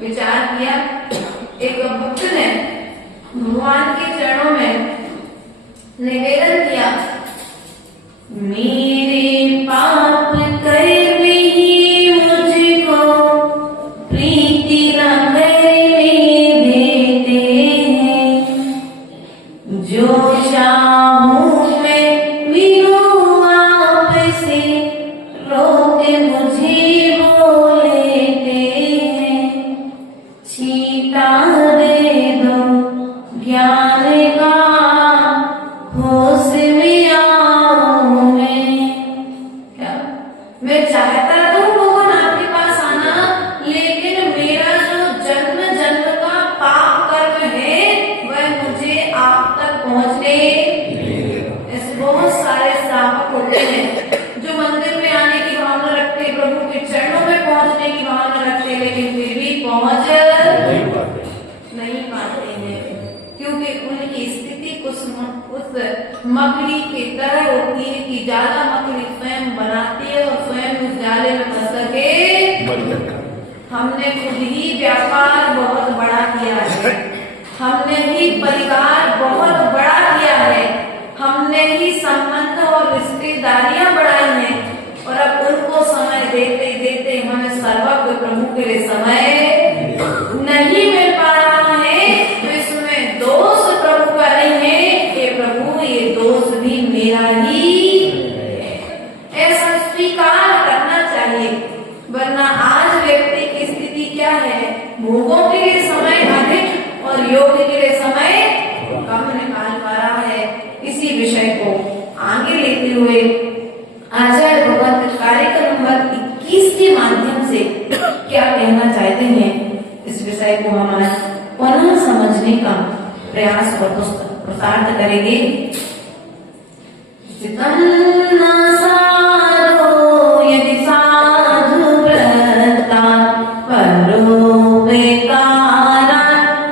विचार किया। एक भक्त ने भगवान के चरणों में निवेदन किया, मेरे पाप कर्म ही मुझको प्रीति न करने देते हैं, जो चाहूं मैं विनूं आपसे रोक मुझे वो लेते हैं, छीटा दे दो ज्ञान का होश में आऊं मैं। क्या मैं चाहता तो भगवान आपके पास आना, लेकिन मेरा जो जन्म जन्म का पाप कर्म है वह मुझे आप तक पहुंचने। ऐसे बहुत सारे श्रावक होते हैं जो मंदिर में आने की भावना रखते, प्रभु के चरणों में पहुंचने की भावना रखते, लेकिन फिर भी पहुंच नहीं पाते हैं, क्योंकि उनकी स्थिति उस मकड़ी की तरह होती है कि ज्यादा मकड़ी स्वयं बनाती है और स्वयं उस जाले में फंस करके। हमने खुद ही व्यापार बहुत बड़ा किया है, हमने ही परिवार बहुत बड़ा किया है, हमने ही संबंध और रिश्तेदारियां बढ़ाई हैं, और अब उनको समय देते देते हमें सर्वज्ञ प्रभु के लिए समय नहीं मिल पा रहा है। तो इसमें दोष प्रभु का नहीं है कि प्रभु ये दोष भी मेरा ही है, ऐसा स्वीकार करना चाहिए। वरना आज व्यक्ति की स्थिति क्या है, भोगों के लिए समय अधिक और योग के लिए समय कम निकाल पा रहा है। इसी विषय को आगे लेते हुए आचार्य भगवत कार्यक्रम नंबर 21 के माध्यम से क्या कहना चाहते हैं, इस विषय को हम पुनः समझने का प्रयास और पुरुषार्थ करेंगे। यदि साधु व्रता परोपकारा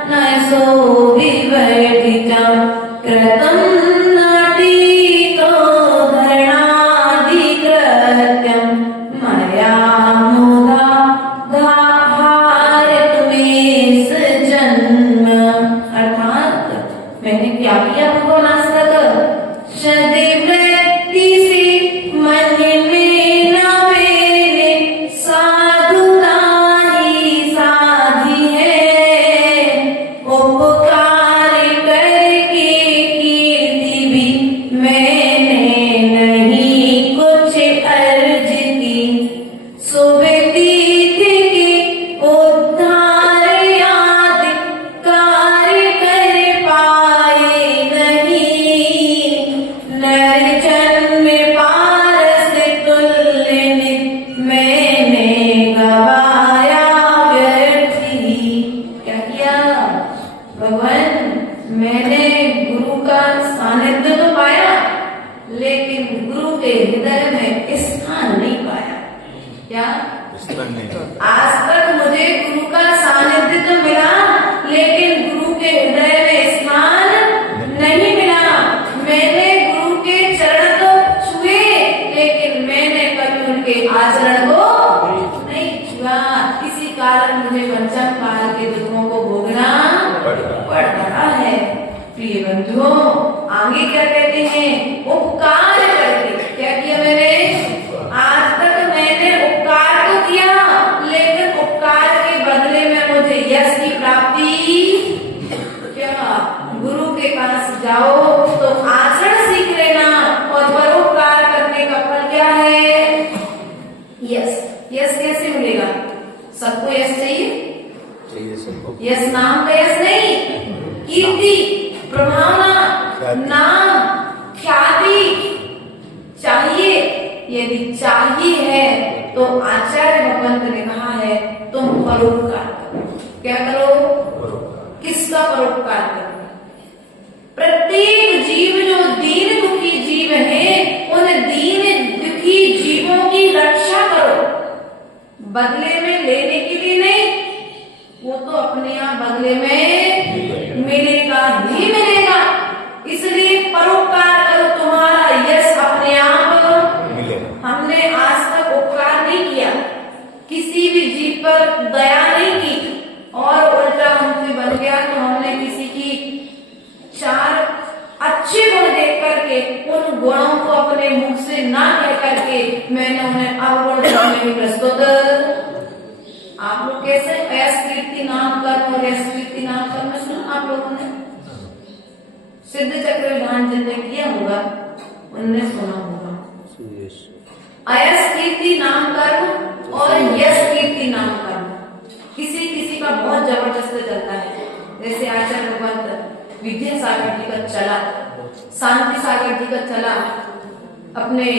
न सो विवर्जिता कृतं नाटिको धरणादिकृत्यं मया मुदा धाहारतुमेष जन्म। अर्थात मैंने क्या किया भगवान आज तक, सदैव वृत्ति से मन में न मेरे साधुता ही साधी है, उपकार करके कीर्ति भी मैंने नहीं कुछ अर्ज की, सुव्यतीत के उद्धार आदि कार्य कर पाए नहीं, नर जन्म पारस तुल्य नित मैंने गवाया व्यर्थ ही। क्या किया भगवान, मैंने गुरु का सानिध्य तो पाया, लेकिन गुरु के हृदय में स्थान नहीं पाया। क्या आज तक मुझे गुरु का सानिध्य तो मिला, लेकिन गुरु के हृदय में स्थान नहीं मिला। मैंने गुरु के चरण तो छुए, लेकिन मैंने कभी उनके आचरण को नहीं छुआ। इसी कारण मुझे पंचम काल के दुखों को भोगना पड़ रहा है। प्रिय बंधुओं, आगे क्या कहते हैं, उपकार करके। क्या किया मैंने, आज तक मैंने उपकार तो किया, लेकिन उपकार के बदले में मुझे यश की प्राप्ति। क्या गुरु के पास जाओ तो आचरण सीख लेना, और परोपकार करने का फल क्या है, यश। यश कैसे मिलेगा, सबको यश चाहिए सबको। यश नाम का यश नहीं, कीर्ति, प्रभावना, नाम, ख्याति चाहिए। यदि चाहिए है तो आचार्य भगवंत ने कहा है तुम परोपकार करो। क्या करो, किसका परोपकार करो, प्रत्येक जीव जो दीन दुखी जीव है, उन दीन दुखी जीवों की रक्षा करो। बदले में लेने के लिए नहीं, वो तो अपने आप बदले में मिलेगा ही मिलेगा। इसलिए परोपकार करो, तुम्हारा यश अपने आप मिलेगा। हमने आज तक उपकार नहीं किया, किसी भी जीव पर दया नहीं की, और उल्टा हमसे बन गया तो हमने किसी की उन गुणों को अपने मुख से ना कह करके मैंने उन्हें अवगुण में प्रस्तुत। आप लोग कैसे यश कीर्ति नाम कर्म और यश कीर्ति नाम कर्म सुना आप लोगों ने? सिद्ध चक्र ध्यान जिनने किया होगा उनने सुना होगा। अयस कीर्ति नाम कर्म और यश कीर्ति नाम कर्म किसी किसी का बहुत जबरदस्त चलता है। जैसे आचार्य भगवंत विद्यासागर जी का चला, शांति सागर जी का चला, अपने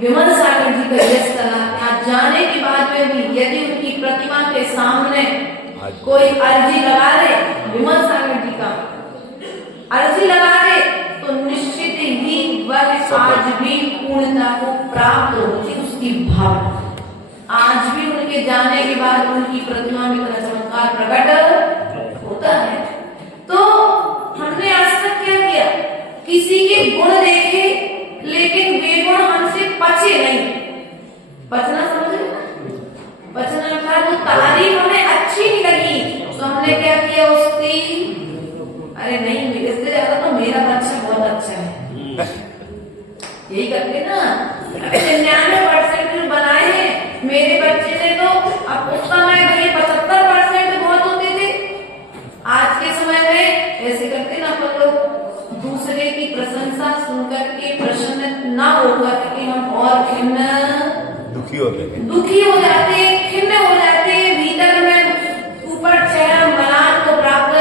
विमल सागर जी का यश चला। यहाँ जाने के बाद में भी यदि उनकी प्रतिमा के सामने कोई अर्जी लगा दे, विमल सागर जी का अर्जी लगा दे, तो निश्चित ही वह आज भी पूर्णता को प्राप्त होती उसकी भावना। आज भी उनके जाने के बाद उनकी प्रतिमा में इतना चमत्कार प्रकट होता है। तो हमने आज तक क्या किया? किसी के गुण देखे लेकिन वे गुण हमसे पचे नहीं। पचना समझ, पचना अर्थात वो तारीफ हमें अच्छी नहीं लगी तो हमने क्या किया उसकी, अरे नहीं इससे ज्यादा तो मेरा बच्चा बहुत अच्छा है, यही करते ना। 99% बनाए हैं मेरे बच्चे ने, तो अब उस समय में 75% बहुत होते थे। आज के समय में ऐसे करते ना अपन लोग, दूसरे की प्रशंसा सुनकर के प्रसन्न ना होकर के हम और खिन्न दुखी हो जाते, खिन्न हो जाते, भीतर में ऊपर चेहरा मलान को प्राप्त,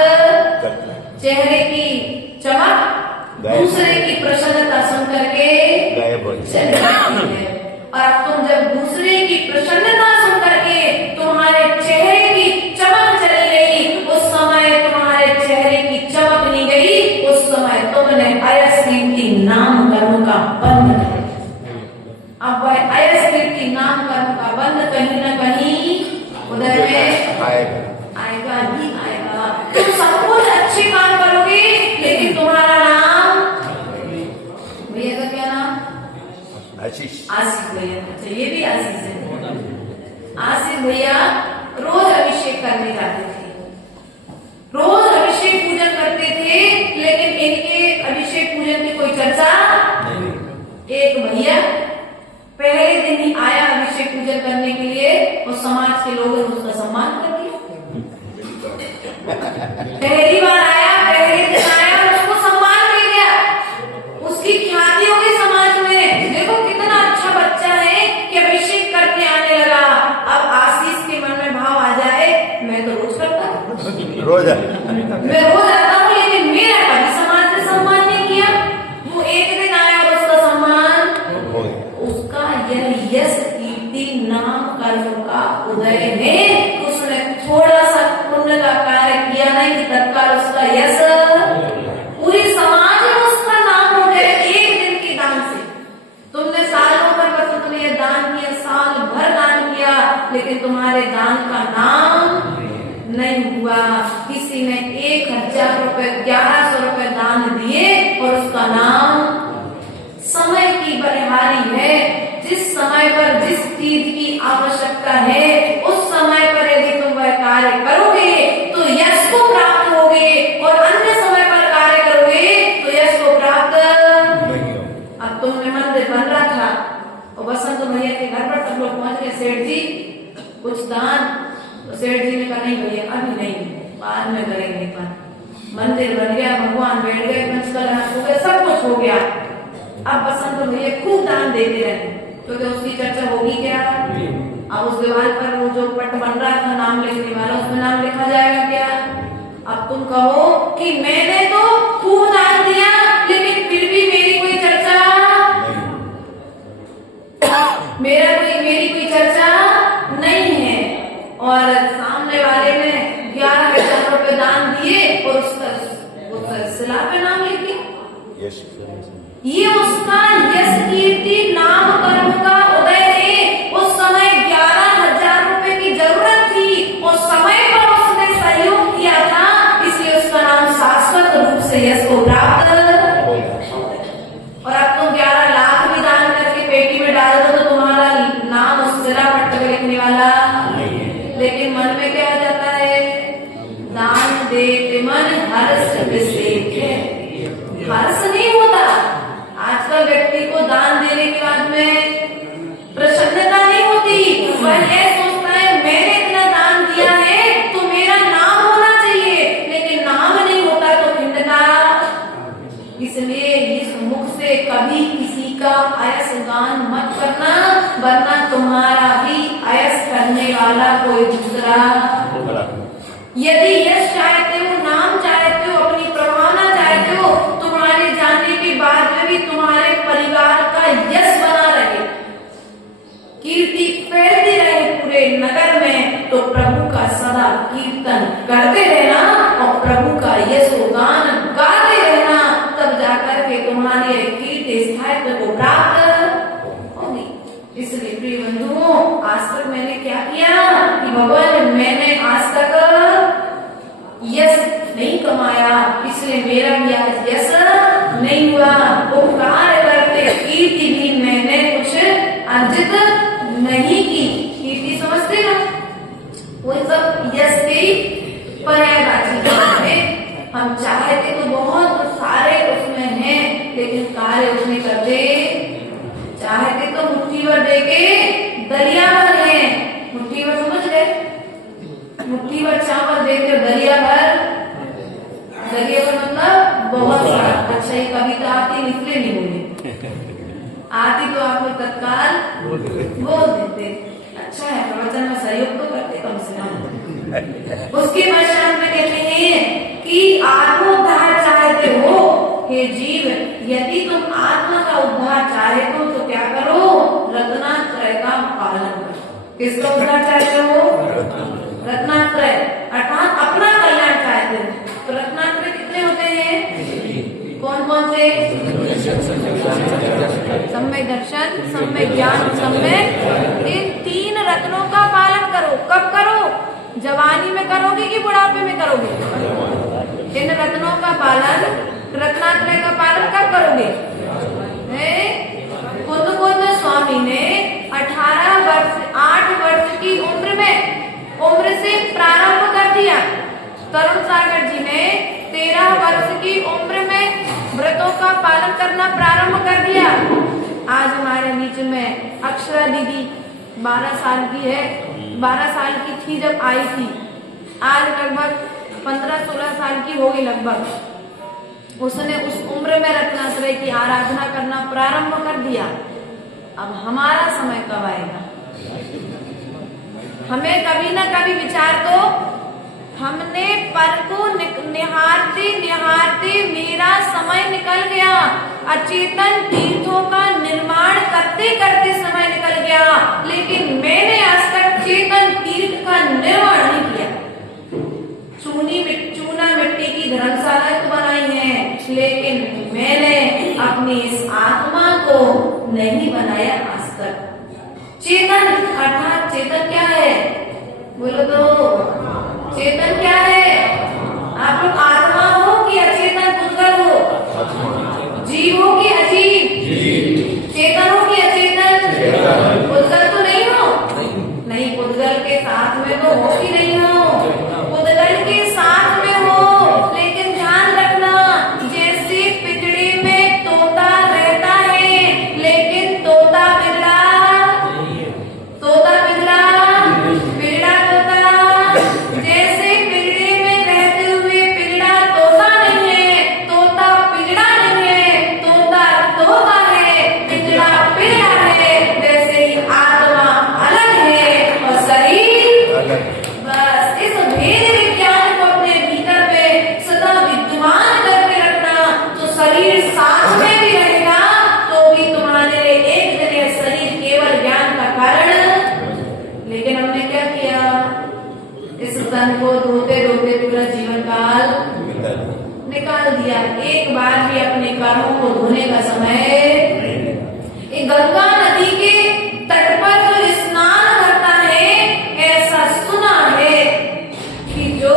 चेहरे की चमक दूसरे की प्रसन्नता सुन करके चली जाती है। और अब तुम जब दूसरे की प्रसन्नता सुन करके तुम्हारे चेहरे की चमक चली गई, उस समय तुम्हारे चेहरे की चमक नहीं गई, उस समय तुमने अयस कीर्ति नाम कर्म का बंध कर। अब वह अयस कीर्ति नाम कर्म का बंध कहीं न कहीं उधर में आएगा ही आएगा। तुम सब कुछ अच्छे काम करोगे लेकिन तुम्हारा नाम, भैया का क्या नाम? आशीष भैया। अच्छा ये भी आशीष है। आशीष भैया रोज अभिषेक करने जाते थे, रोज अभिषेक पूजन करते थे, लेकिन इनके अभिषेक पूजन की कोई चर्चा नहीं। एक भैया पहले दिन ही आया अभिषेक पूजन करने के लिए और समाज के लोगों ने उसका सम्मान कर दिया। पहली बार आया, पहले दिन आया और उसको सम्मान मिल गया, उसकी ख्याति हो गई समाज में। देखो कितना अच्छा बच्चा है कि अभिषेक करके आने लगा। अब आशीष के मन में भाव आ जाए, मैं तो रोज करता हूँ, मैं रोज आता हूँ, लेकिन मेरा कभी समाज ने सम्मान नहीं किया। वो एक दिन आया और उसका सम्मान, उसका यह यश कीर्ति नाम कर्म का उदय है। उसने थोड़ा सा पुण्य का कार्य किया नहीं कि तत्काल उसका यश, पूरी समाज में उसका नाम हो गया एक दिन के दान से। तुमने सालों भर तुमने दान किया, साल भर दान किया, लेकिन तुम्हारे दान का नाम नहीं हुआ। किसी ने 1000 रुपए 1100 रुपए दान दिए और उसका नाम, समय की बलिहारी है। जिस समय पर जिस चीज की आवश्यकता है उस समय पर यदि तुम वह कार्य करोगे तो यश को प्राप्त होगे, और अन्य समय पर कार्य करोगे तो यश को प्राप्त नहीं हो। अब तुमने मंदिर बन रहा था और बसंत भैया के घर पर सब लोग पहुंच गए, सेठ जी कुछ दान, तो सेठ जी ने कहा नहीं भैया अभी नहीं, बाद में करेंगे। पर मंदिर बन गया, भगवान बैठ गए, पंचकल हो गया, सब कुछ हो गया। अब बसंत भैया खूब दान देते रहे, क्योंकि उसकी चर्चा होगी क्या? अब उस दीवार पर वो जो पट बन रहा था नाम लिखने वाला, उसमें नाम लिखा जाएगा क्या? अब तुम कहो कि मैंने तो खूब दान दिया लेकिन फिर भी मेरी कोई चर्चा, मेरी कोई चर्चा नहीं है। और सामने वाले ने 11,000 रुपए दान दिए और उसका सिला पे नाम लिख दिया। ये उसका यश कीर्ति नाम कर्म का उदय है। उस समय 11,000 रुपए की जरूरत थी, उस समय पर उसने सहयोग किया था, इसलिए उसका नाम शाश्वत रूप से यश को प्राप्त। और अब तुम 11 लाख भी दान करके पेटी में डाल दो तो तुम्हारा नाम उस सिरा पट्ट पे लिखने वाला, लेकिन मन में क्या आ जाता है? दान देते मन हर्ष विषेक है, हर्ष नहीं होता। आजकल व्यक्ति दान देने के बाद में प्रसन्नता नहीं होती, वह यह सोचता है मैंने इतना दान दिया है तो मेरा नाम होना चाहिए, लेकिन नाम नहीं होता तो खिन्नता। इसलिए इस मुख से कभी किसी का अयस गान मत करना, वरना तुम्हारा ही अयस करने वाला कोई दूसरा। यदि यश चाहते हो, नाम चाहते हो, अपनी प्रभावना चाहते हो, तुम्हारे जाने के बाद में भी तुम्हारे परिवार का यश बना रहे, कीर्ति फैलती रहे पूरे नगर में, तो प्रभु का सदा कीर्तन करते रहना और प्रभु का यशोगान गाते रहना, तब जाकर के तुम्हारे कीर्ति स्थायित्व को प्राप्त होगी। इसलिए प्रिय बंधुओं, आज तक मैंने क्या किया कि भगवान मैंने आज तक यश नहीं कमाया, इसलिए मेरा भी आज यश नहीं हुआ। वो कार्य करते कीर्ति भी मैंने कुछ अर्जित नहीं की। कीर्ति समझते ना, वो सब यश की पर्यायवाची है। हम चाहते तो बहुत सारे उसमें हैं, लेकिन कार्य उसमें करते, चाहते तो मुट्ठी भर देके दरिया भर है। मुट्ठी भर समझ गए, मुट्ठी भर चावल देते दरिया भर, दरिया भर मतलब बहुत सारा। अच्छा ये कविता आती इसलिए नहीं बोले, आती तो आप लोग तत्काल बोल देते। अच्छा है, प्रवचन में सहयोग तो करते कम से कम। उसके पश्चात में कहते हैं कि आत्मोद्धार चाहते हो हे जीव, यदि तुम आत्मा का उद्धार चाहे तो क्या करो, रत्नात्रय का पालन करो। किसका उद्धार चाहते हो? रत्नात्रय, अर्थात अपना कल्याण चाहते हो। तो रत्नात्रय कितने होते हैं? कौन कौन से? सम्यक दर्शन, सम्यक ज्ञान, सम्यक। इन तीन रत्नों का पालन करो। कब करो? जवानी में करोगे कि बुढ़ापे में करोगे? इन रत्नों का पालन, रत्नात्रय का पालन कब करोगे? कुंद स्वामी ने 18 वर्ष 8 वर्ष की उम्र से प्रारंभ कर दिया। तरुण सागर जी ने 13 वर्ष की उम्र में व्रतों का पालन करना प्रारंभ कर दिया। आज हमारे बीच में अक्षरा दीदी 12 साल की है, 12 साल की थी जब आई थी, आज लगभग 15-16 साल की होगी लगभग। उसने उस उम्र में रत्नात्रय की आराधना करना प्रारंभ कर दिया। अब हमारा समय कब आएगा? हमें कभी ना कभी विचार तो, हमने पर को निहारते निहारते मेरा समय निकल गया। अचेतन तीर्थों का निर्माण करते करते समय निकल गया, लेकिन मैंने आज तक चेतन तीर्थ का निर्माण नहीं किया। चूना मिट्टी की धर्मशाला तो बनाई है, लेकिन मैंने अपनी इस आत्मा को नहीं बनाया आज तक। चेतन अर्थात चेतन क्या है? बोलो तो, चेतन क्या है? आप लोग आत्मा हो कि अचेतन पुद्गल हो? जीव हो कि अजीब? चेतन हो कि अचेतन? पुद्गल तो नहीं हो? नहीं, पुद्गल के साथ में तो हो कि नहीं हो? पुद्गल के साथ में हो, लेकिन ध्यान रखना, जैसे पिंजड़े में तोता रहता है, लेकिन तोता बिल्ला, तोता बिल्ला, बिल्ला तोता, जैसे पिंजड़े में रहते हुए पिंजड़ा तोता नहीं है, तोता पिंजड़ा नहीं है, तोता तोता है, पिंजड़ा पिंजड़ा है, वैसे ही आत्मा अलग है और शरीर अलग। बस इस भेद विज्ञान को अपने भीतर में सदा विद्यमान करके रखना, तो शरीर साथ में भी रहेगा, तो भी तुम्हारे लिए एक दिन यह शरीर केवल ज्ञान का कारण। लेकिन हमने क्या किया? इस तन को धोते धोते पूरा जीवन काल निकाल दिया। एक बार भी अपने कर्मों को धोने का समय। गंगा नदी के तट पर जो स्नान करता है, ऐसा सुना है कि जो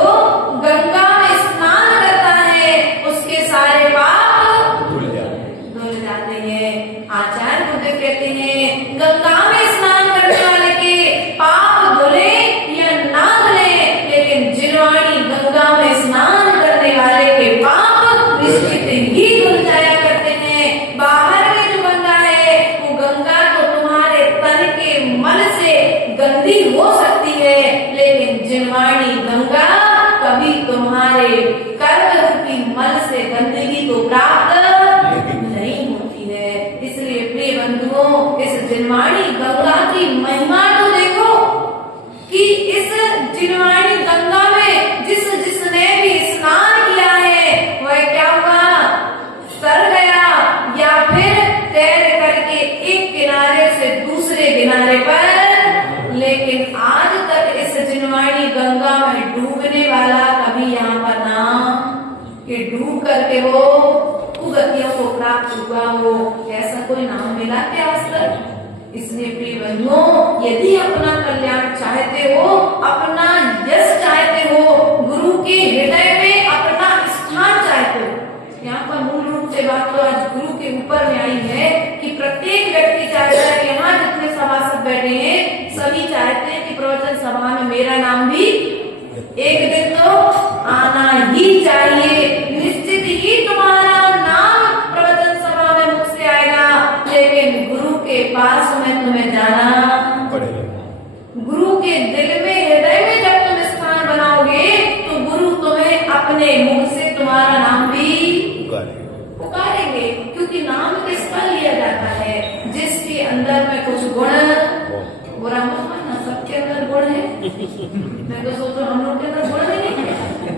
गंगा में स्नान करता है उसके सारे पाप धुल जाते हैं। आचार्य बुद्ध कहते हैं गंगा में स्नान करने वाले के पाप धुले या ना धुले, लेकिन जिनवाणी गंगा में स्नान करने वाले के पाप निश्चित ही धुल जाया करते हैं। बाहर में जो गंगा है प्राप्त हुआ हो, ऐसा कोई नाम मिला क्या आज तक? इसलिए प्रिय बंधुओं, यदि अपना कल्याण चाहते हो, अपना यश चाहते हो, गुरु के हृदय में अपना स्थान चाहते हो, यहाँ पर मूल रूप से बात तो आज गुरु के ऊपर में आई है कि प्रत्येक व्यक्ति चाहता है कि यहाँ जितने सभासद बैठे हैं सभी चाहते हैं कि प्रवचन सभा में मेरा नाम भी एक दिन तो आना ही चाहिए। निश्चित ही तुम्हारा नाम प्रवचन सभा में मुख से आएगा, लेकिन गुरु के पास में तुम्हें जाना पड़ेगा। गुरु के दिल में, हृदय में जब तुम स्थान बनाओगे तो गुरु तुम्हें अपने मुख से तुम्हारा नाम भी पुकारेंगे। क्योंकि नाम किसका लिया जाता है? जिसके अंदर में कुछ गुण, बुरा मत मानना, सबके अंदर गुण है। मैं तो सोच रहा हूँ हम लोग के अंदर गुण नहीं है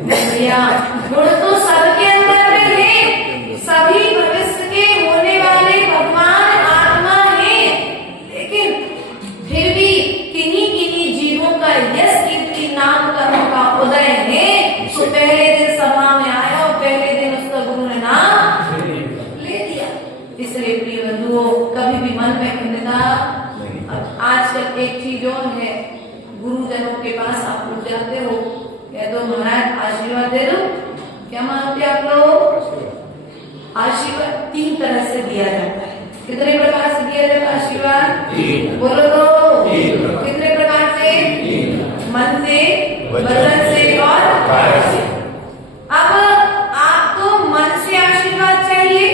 भैया, गुण तो सबके अंदर में है। सभी भविष्य के होने वाले भगवान आत्मा है, लेकिन फिर भी किन्हीं किन्हीं जीवों का यश कीर्ति नाम कर्म का उदय है। तो पहले दिन सभा में आया और पहले दिन उसका गुरु ने नाम ले दिया। इसलिए प्रिय बंधुओं, कभी भी मन में खिन्नता। आजकल एक चीज और है, गुरुजनों के पास आप लोग जाते हो, कह दो महाराज आशीर्वाद दे दो। क्या मानते आप लोग? आशीर्वाद 3 तरह से दिया जाता है। कितने प्रकार से दिया जाता है आशीर्वाद? बोलो तो कितने प्रकार से? मन से, वचन से और काया से। अब आपको मन से आशीर्वाद चाहिए,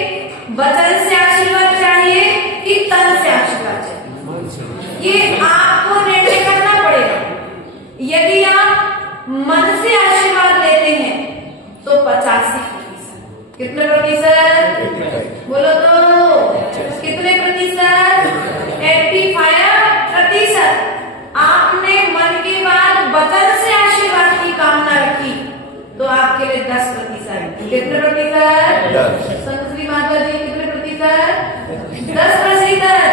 वचन से आशीर्वाद चाहिए कि तन से आशीर्वाद चाहिए? ये आपको निर्णय करना पड़ेगा। यदि आप मन से आशीर्वाद लेते हैं तो 85%। कितने प्रतिशत? बोलो तो कितने प्रतिशत? 85%। आपने मन के बाद वचन से आशीर्वाद की कामना रखी तो आपके लिए 10%। कितने प्रतिशत? संतश्री माता जी कितने प्रतिशत? 10%।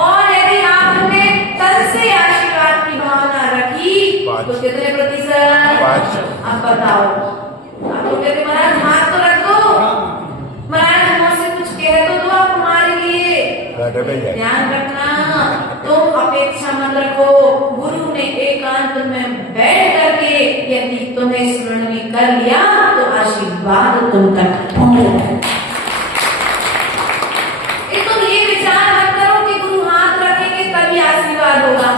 और यदि आपने तन से आशीर्वाद की भावना रखी तो कितने प्रतिशत? अब बताओ। आप तो कहते महाराज हाथ तो रख दो, महाराज हमसे कुछ कह दो आप हमारे लिए। ध्यान रखना, तुम अपेक्षा मत रखो। गुरु ने एकांत में बैठ करके यदि तुम्हें स्मरण भी कर लिया तो आशीर्वाद तुम तक पहुंच। तुम ये विचार मत करो कि गुरु हाथ रखेंगे तभी आशीर्वाद होगा।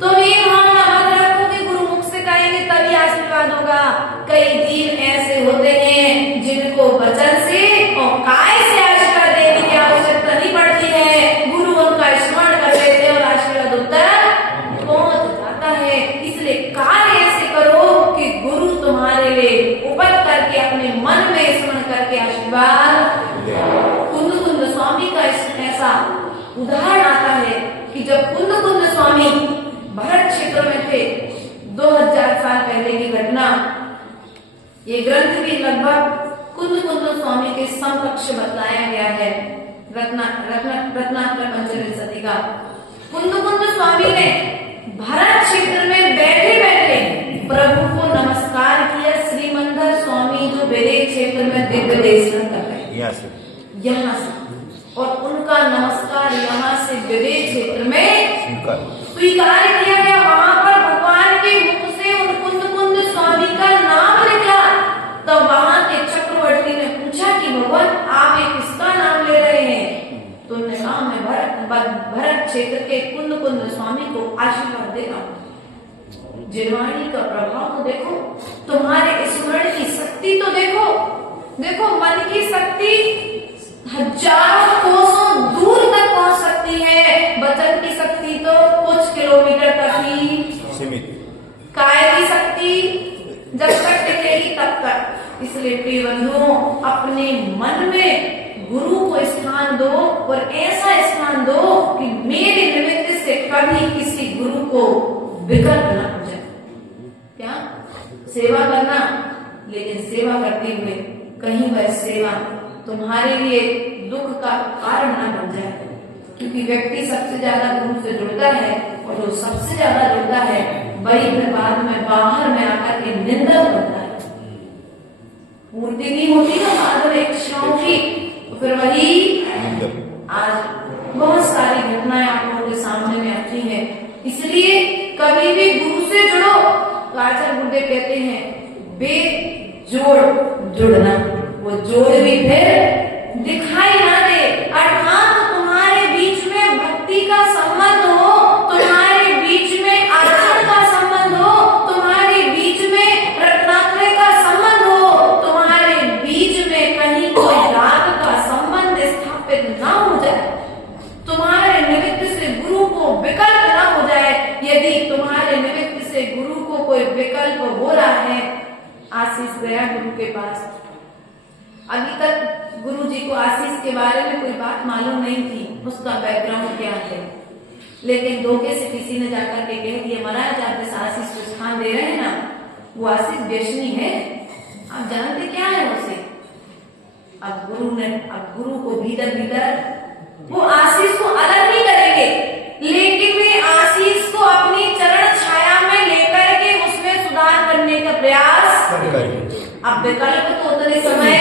तुम ये भावना मत रखो कि गुरु मुख से कहेंगे तभी आशीर्वाद होगा। कई जीव ऐसे होते हैं जिनको वचन से और काय से आशीर्वाद देने की आवश्यकता नहीं पड़ती है, गुरु उनका स्मरण कर लेते और आशीर्वाद उत्तर पहुंच जाता है। इसलिए कार्य ऐसे करो कि गुरु तुम्हारे लिए उपज करके अपने मन में स्मरण करके आशीर्वाद। कुंद स्वामी का ऐसा उदाहरण आता है कि जब कुंद स्वामी भरत क्षेत्र में थे, 2000 साल पहले की घटना। ये ग्रंथ भी लगभग कुंद स्वामी के समकक्ष बताया गया है, रत्नाकर पंचविंशति का। कुंद स्वामी ने भरत क्षेत्र में बैठे बैठे प्रभु को नमस्कार किया। श्रीमंदर स्वामी जो बेरे क्षेत्र में दिव्य देशन कर रहे हैं यहाँ से, और उनका नमस्कार यहाँ से विदेश क्षेत्र में स्वीकार किया गया। वहां पर भगवान के मुख से उन कुंद स्वामी का नाम निकला। तो वहां के चक्रवर्ती ने पूछा कि भगवान आप ये किसका नाम ले रहे हैं? तो उन्होंने कहा मैं भरत क्षेत्र के कुंद स्वामी को आशीर्वाद दे रहा हूँ। जिनवाणी का प्रभाव तो देखो, तुम्हारे स्मरण की शक्ति तो देखो, मन की शक्ति हजारों कोसों दूर तक पहुंच सकती है। वचन की शक्ति तो कुछ किलोमीटर तक ही सीमित, काय की शक्ति जब तक टिकेगी तब तक। इसलिए प्रिय बंधुओं, अपने मन में गुरु को स्थान दो और ऐसा स्थान दो कि मेरे निमित्त से कभी किसी गुरु को विकल्प न हो जाए। क्या सेवा करना, लेकिन सेवा करते हुए कहीं वह सेवा तुम्हारे लिए दुख का कारण न बन जाए। क्योंकि व्यक्ति सबसे ज्यादा गुरु से जुड़ता है और जो सबसे ज्यादा जुड़ता है वही फिर बाद में बाहर में आकर के निंदा बनता है। पूर्ति नहीं होती ना माधव इच्छाओं की, फिर वही आज बहुत सारी घटनाएं आप लोगों के सामने में आती हैं। इसलिए कभी भी गुरु से जुड़ो तो आचार्य गुरुदेव कहते हैं बेजोड़ जुड़ना, वो जोड़ भी फिर दिखाई ना दे। अर्थात तुम्हारे बीच में भक्ति का संबंध हो, तुम्हारे बीच में आचरण का संबंध हो, तुम्हारे बीच में रत्नात्रय का संबंध हो, तुम्हारे बीच में कहीं कोई राग का संबंध स्थापित ना हो जाए, तुम्हारे निमित्त से गुरु को विकल्प ना हो जाए। यदि तुम्हारे निमित्त से गुरु को कोई विकल्प हो रहा है, आशीष गया गुरु के पास, अभी तक गुरु जी को आशीष के बारे में कोई बात मालूम नहीं थी, उसका बैकग्राउंड क्या है, लेकिन धोखे से किसी ने जाकर के कह दिया महाराज आप जिस आशीष को स्थान दे रहे हैं ना, वो आशीष बेचनी है, आप जानते क्या है उसे। अब गुरु को भीतर भीतर वो आशीष को अलग नहीं करेंगे, लेकिन वे आशीष को अपनी चरण छाया में लेकर के उसमें सुधार करने का प्रयास करेंगे। अब विकल्प तो उतने समय,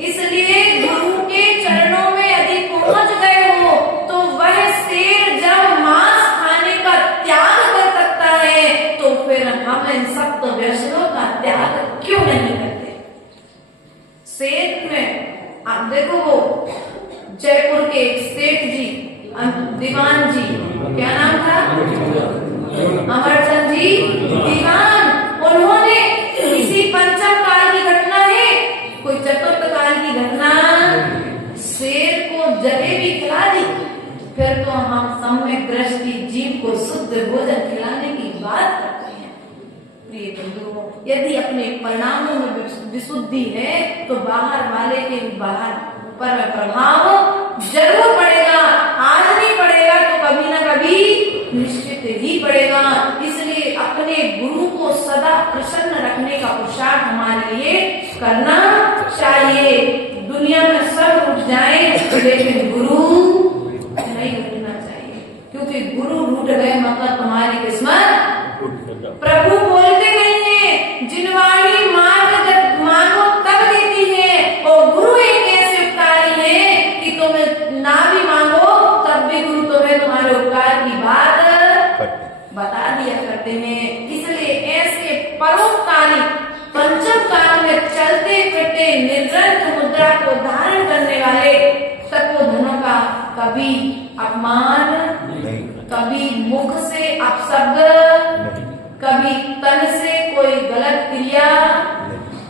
इसलिए गुरु के चरणों में यदि पहुंच गए हो तो वह शेर जब मांस खाने का त्याग कर सकता है, तो फिर हम इन सप्त व्यसनों का त्याग क्यों नहीं करते। सेठ में आप देखो, वो जयपुर के सेठ जी, दीवान जी, क्या नाम था, अमरचंद जी दीवान, उन्होंने इसी पंचम काल की घटना है, कोई चतुर्थ काल की घटना, शेर को जलेबी खिला दी। फिर तो हम सम्यक दृष्टि जीव को शुद्ध भोजन खिलाने की बात करते हैं। प्रिय बंधुओं, यदि अपने परिणामों में विशुद्धि है तो बाहर वाले के बाहर पर प्रभाव जरूर पड़ेगा, आज नहीं पड़ेगा तो कभी ना कभी निश्चित ही पड़ेगा। इसलिए अपने गुरु को सदा प्रसन्न रखने का पुरुषार्थ हमारे लिए करना चाहिए। दुनिया में सब उठ जाए लेकिन गुरु नहीं उठना चाहिए, क्योंकि गुरु रूठ गए मतलब तुम्हारी किस्मत। प्रभु बोलते नहीं है जिनवाणी मांगो तब देती है, और गुरु एक ऐसे उपकारी है कि तुम्हें ना भी मांगो तब भी गुरु तुम्हें तुम्हारे उपकार की बात बता दिया करते हैं। इसलिए ऐसे परोपकारी पंचम काल में चलते फिरते निर्ग्रंथ मुद्रा को धारण करने वाले तत्वधनों का कभी अपमान, कभी मुख से अपशब्द, कभी तन से कोई गलत क्रिया,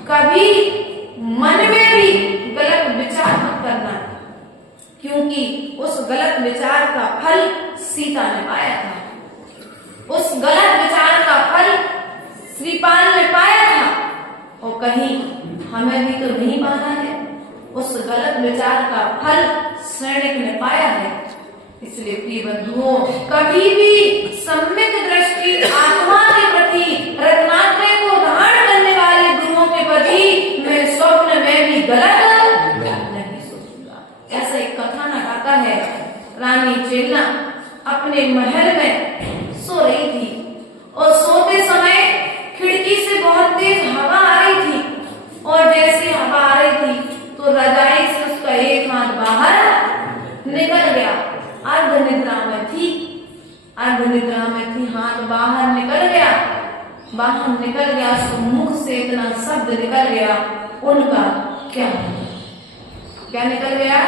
कभी मन में भी गलत विचार मत करना, क्योंकि उस गलत विचार का फल सीता ने पाया था, उस गलत विचार का फल श्रीपाल ने पाया था, और कहीं हमें भी तो नहीं पाना है, उस गलत विचार का फल सैनिक ने पाया है। इसलिए प्रिय बंधुओं, कभी भी सम्यक दृष्टि आत्मा के प्रति, रत्नात्रय को धारण करने वाले गुरुओं के प्रति मैं स्वप्न में भी गलत नहीं सोचूंगा। ऐसा एक कथानक आता है, रानी चेलना अपने महल में सो रही थी, और सोते समय खिड़की से बहुत तेज हवा आ रही थी, और जैसे हवा आ रही थी तो रजाई से उसका एक हाथ बाहर निकल गया। अर्ध निद्रा में थी, हाथ बाहर निकल गया, उसको मुख से इतना शब्द निकल गया, उनका क्या निकल गया।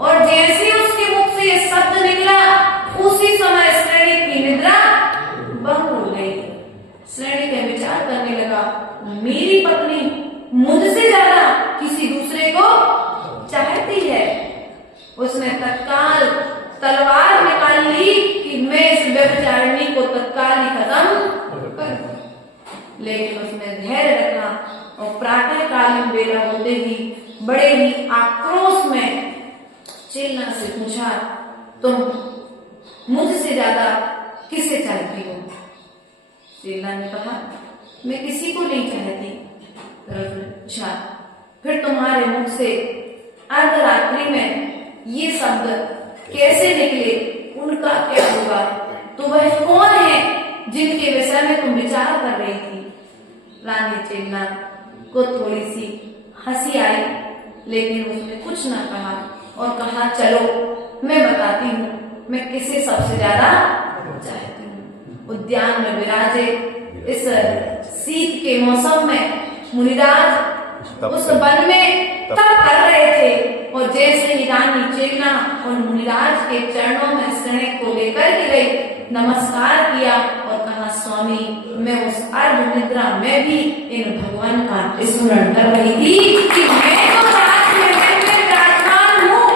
और जैसे उसके मुख से ये शब्द निकला, उसी समय श्रेणी की निद्रा भंग हो गई। श्रेणी का विचार करने लगा, मेरी पत्नी मुझसे ज्यादा किसी दूसरे को चाहती है। उसने तत्काल तलवार निकाल ली कि मैं इस व्यभिचारिणी को तत्काल ही खत्म कर दूं। लेकिन उसने धैर्य रखा, और प्रातः कालीन बेला होते ही बड़े ही आक्रोश में चेलना से पूछा, तुम मुझसे ज्यादा किसे चाहती हो। चेलना ने कहा, मैं किसी को नहीं चाहती। अच्छा, फिर तुम्हारे मुख से अर्धरात्रि में ये शब्द कैसे निकले, उनका क्या होगा। तो वह कौन है जिनके विषय में तुम विचार कर रही थी। रानी चेलना को थोड़ी सी हंसी आई, लेकिन उसने कुछ ना कहा और कहा चलो मैं बताती हूँ मैं किसे सबसे ज्यादा चाहती हूँ। उद्यान में विराजे इस शीत के मौसम में मुनिराज उस वन में तप कर रहे थे और जैसे ही रानी चेतना और मुनिराज के चरणों में सिर को लेकर के गई, नमस्कार किया और कहा स्वामी मैं उस अर्ध निद्रा में भी इन भगवान का स्मरण कर रही थी कि मैं तो राजमहल में विराजमान हूँ।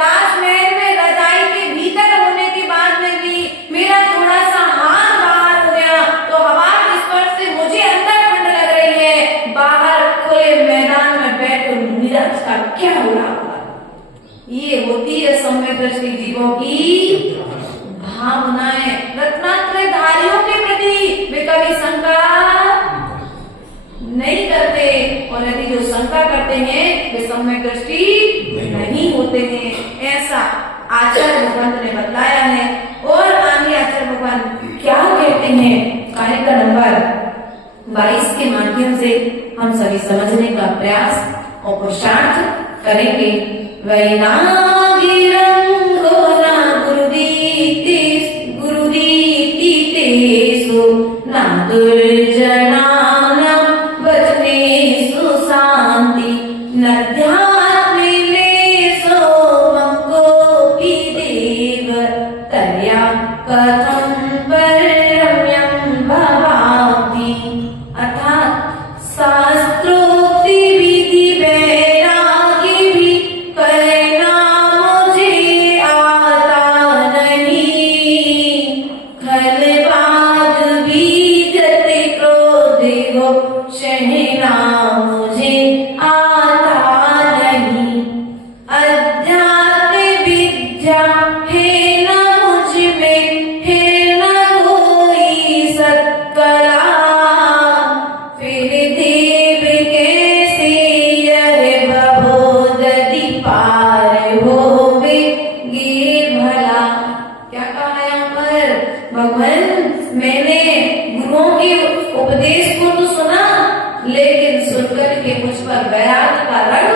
राजमहल में रजाई के भीतर होने के बाद में भी मेरा थोड़ा सा हाथ बाहर हो गया तो हवा के स्पर्श से मुझे अंदर ठंड लग रही है। बाहर खुले मैदान में बैठे मुनिराज का क्या हो रहा होगा। ये होती है सम्यक दृष्टि जीवों की भावनाएं। रत्नात्रय धारियों के प्रति वे कभी शंका नहीं करते और यदि जो शंका करते हैं वे सम्यक दृष्टि नहीं होते हैं। ऐसा आचार्य भगवंत ने बतलाया है। और आगे आचार्य भगवान क्या कहते हैं कार्य का नंबर 22 के माध्यम से हम सभी समझने का प्रयास और पुरुषार्थ करेंगे। वैरागी रंगो ना गुरुदीति तेसु ना दुर्जनाना वचनेषु शांति नध्यात्मिलेषु मंगोऽपि देव तर्या कथं परम्यं भवाति। अर्थात शास्त्रोक्ति विधि वैरागी भी करना मुझे आता नहीं। खलबाज बीजत क्रोधे हो सहना मुझे आता नहीं। अध्यात्म विद्या है न मुझ में है न कोई सत्कला। फिर देव कैसे यह भवोदधि पार होवेंगे भला। क्या कहा है यहाँ पर भगवान, मैंने गुरुओं के उपदेश को तो सुना लेकिन सुनकर के मुझ पर वैराग का रंग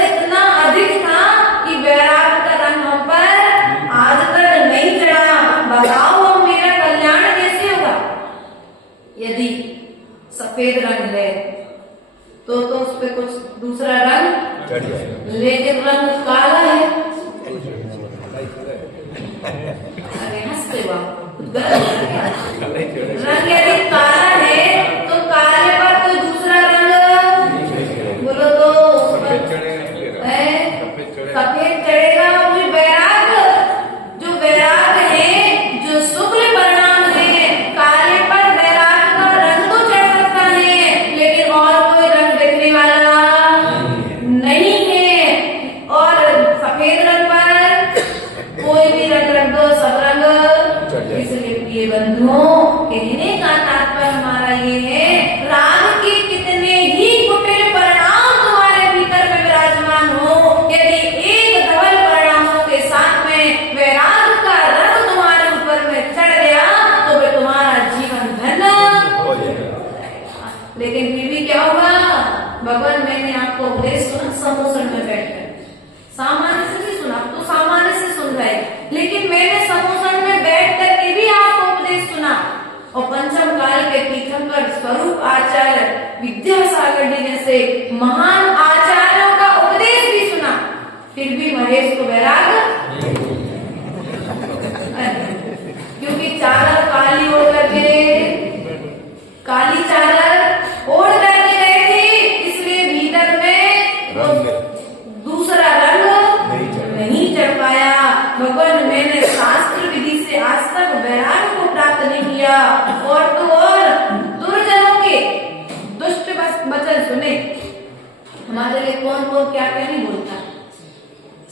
इतना अधिक था कि वैराग का रंग हम पर आज तक नहीं चढ़ा। बताओ अब मेरा कल्याण कैसे होगा। यदि सफेद रंग है तो उस पे कुछ दूसरा रंग, लेकिन रंग काला है। अरे हंसते रंग यदि काला है तो काले पर कोई दूसरा रंग बोलो तो सफेद चढ़ेगा। कोई वैराग, जो वैराग है जो शुक्ल परिणाम है, काले पर वैराग का रंग तो चढ़ सकता है लेकिन और कोई रंग देखने वाला नहीं है। और सफेद रंग पर कोई भी रंग रख दो सब रंग। इसलिए प्रिय बंधुओं कहने का तात्पर्य हमारा ये है राग के कितने ही कुटिल परिणाम तुम्हारे भीतर में विराजमान हो, यदि एक धवल परिणामों के साथ में वैराग का रंग तुम्हारे ऊपर में चढ़ गया तो वे तुम्हारा जीवन धन्य हो जाएगा। लेकिन फिर भी क्या होगा, भगवान मैंने आपको उपदेश सुना समोसन में बैठकर, सामान्य से नहीं सुना तो सामान्य से सुन रहे, लेकिन मैंने समोसन में बैठ करके भी आपको उपदेश सुना। और पंचम काल के तीर्थंकर स्वरूप आचार्य विद्यासागर जी जैसे महान आचार्यों का उपदेश भी सुना, फिर भी महेश को वैराग क्योंकि चादर काली ओढ़ करके, काली चादर ओढ़ करके गए थे, इसलिए भीतर में दूसरा रंग नहीं चढ़ पाया। भगवान मैंने शास्त्र विधि से आज तक वैराग को प्राप्त नहीं किया। और तो और दुर्जनों के दुष्ट वचन सुने, हमारे लिए कौन कौन क्या क्या नहीं बोलता,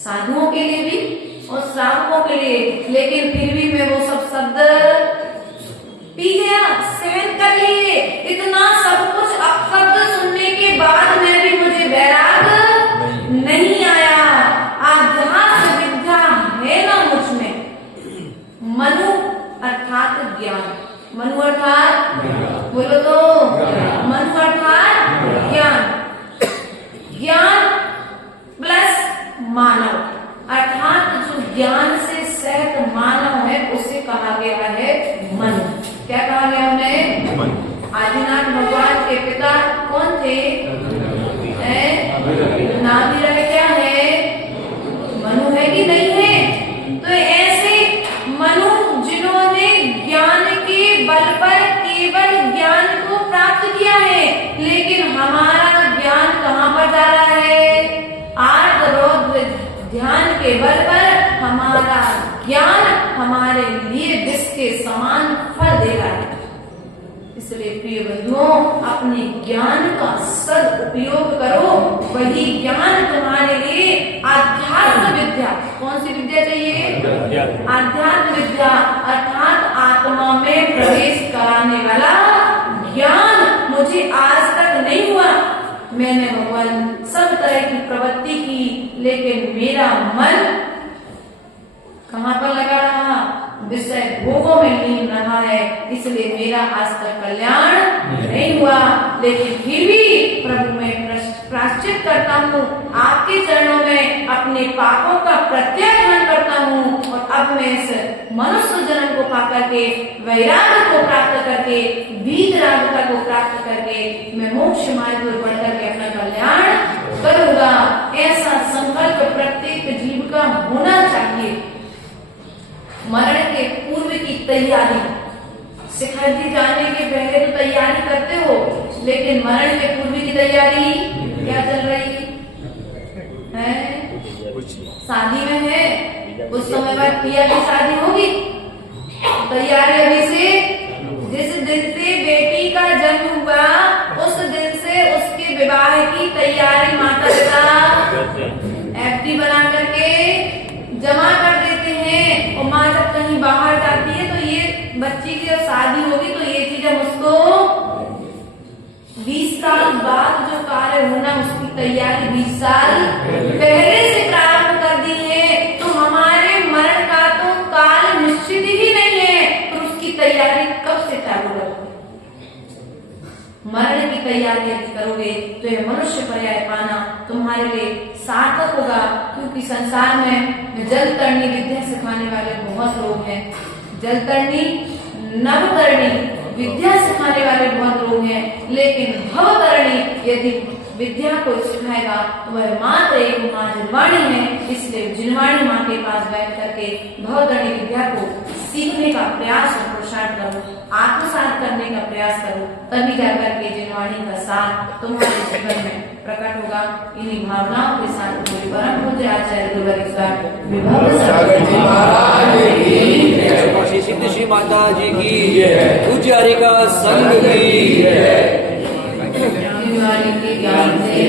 साधुओं के लिए भी और श्रावकों के लिए, लेकिन फिर भी मैं वो सब शब्द पी गया, सहन कर लिए। इतना सब कुछ अपशब्द सुनने के बाद में भी मुझे वैराग नहीं आया। आध्यात्म विद्या है ना मुझ में। मनु अर्थात ज्ञान, मनु अर्थात बोलो तो मनु अर्थात ज्ञान। मानव, अर्थात जो ज्ञान से सहित मानव है उसे कहा गया है मन। क्या कहा गया उन्हें? मन। आदिनाथ भगवान के पिता कौन थे? नाभि क्या है? मनु है कि नहीं है? तो ऐसे मनु जिन्होंने ज्ञान के बल पर केवल ज्ञान को प्राप्त किया है, लेकिन हमारा ज्ञान कहाँ पर जा रहा है? आर्त रौद्र ध्यान के बल पर हमारा ज्ञान हमारे लिए विष के समान फल दे रहा है। इसलिए प्रिय बंधुओं, अपने ज्ञान का सदुपयोग करो। वही ज्ञान तुम्हारे लिए आध्यात्म विद्या, कौन सी विद्या चाहिए? आध्यात्म विद्या, अर्थात आत्मा में प्रवेश कराने वाला ज्ञान मुझे आज तक नहीं हुआ। मैंने भगवान सब तरह की प्रवृत्ति की, लेकिन मेरा मन कहाँ पर लगा रहा? विषय भोगों में लीन रहा है, इसलिए मेरा आज तक कल्याण नहीं हुआ। लेकिन फिर भी प्रभु मैं प्रायश्चित करता हूँ, आपके चरणों में अपने पापों का प्रत्याख्यान करता हूँ, और अब मैं इस मनुष्य जन्म को पाकर के वैराग्य को प्राप्त करके, वीतरागता को प्राप्त करके मैं मोक्ष मार्ग पर बढ़ करके अपना कल्याण करूंगा। ऐसा संकल्प प्रत्येक जीव का होना चाहिए। मरण के पूर्व की तैयारी, शिखर जी जाने के पहले तो तैयारी करते हो, लेकिन मरण के पूर्व की तैयारी क्या चल रही है? शादी में है, उस समय बाद पिया की शादी होगी, तैयारी अभी से। जिस दिन से बेटी का जन्म हुआ उस दिन से उसके विवाह की तैयारी माता पिता एफडी बना करके जमा कर देते हैं। और माँ जब कहीं बाहर जाती है तो ये बच्ची की जब शादी होगी तो ये चीज हम उसको 20 साल बाद जो कार्य होना उसकी तैयारी 20 साल पहले से प्रारंभ कर दी है। तो हमारे मरण का तो काल निश्चित ही नहीं है, तो उसकी तैयारी कब से चालू करोगे? मरण की तैयारी यदि करोगे तो यह मनुष्य पर्याय पाना तुम्हारे लिए सार्थक होगा। क्योंकि संसार में जलतरणी विद्या सिखाने वाले बहुत लोग हैं, जलतरणी नवतरणी विद्या सिखाने वाले बहुत लोग हैं, लेकिन भवतरणी यदि विद्या को सिखाएगा तो वह मात्र एक माँ जिनवाणी है। इसलिए जिनवाणी माँ के पास बैठ करके भवतरणी विद्या को सीखने का प्रयास और पुरुषार्थ करो, आत्मसात करने का प्रयास करो, तभी जाकर के जिनवाणी का साथ तुम्हारे जीवन में प्रकट होगा। इन्हीं भावनाओं के साथ परम पूज्य आचार्य सिद्ध श्री माता जी की, पूज्य हरि का संग की। ज्ञान से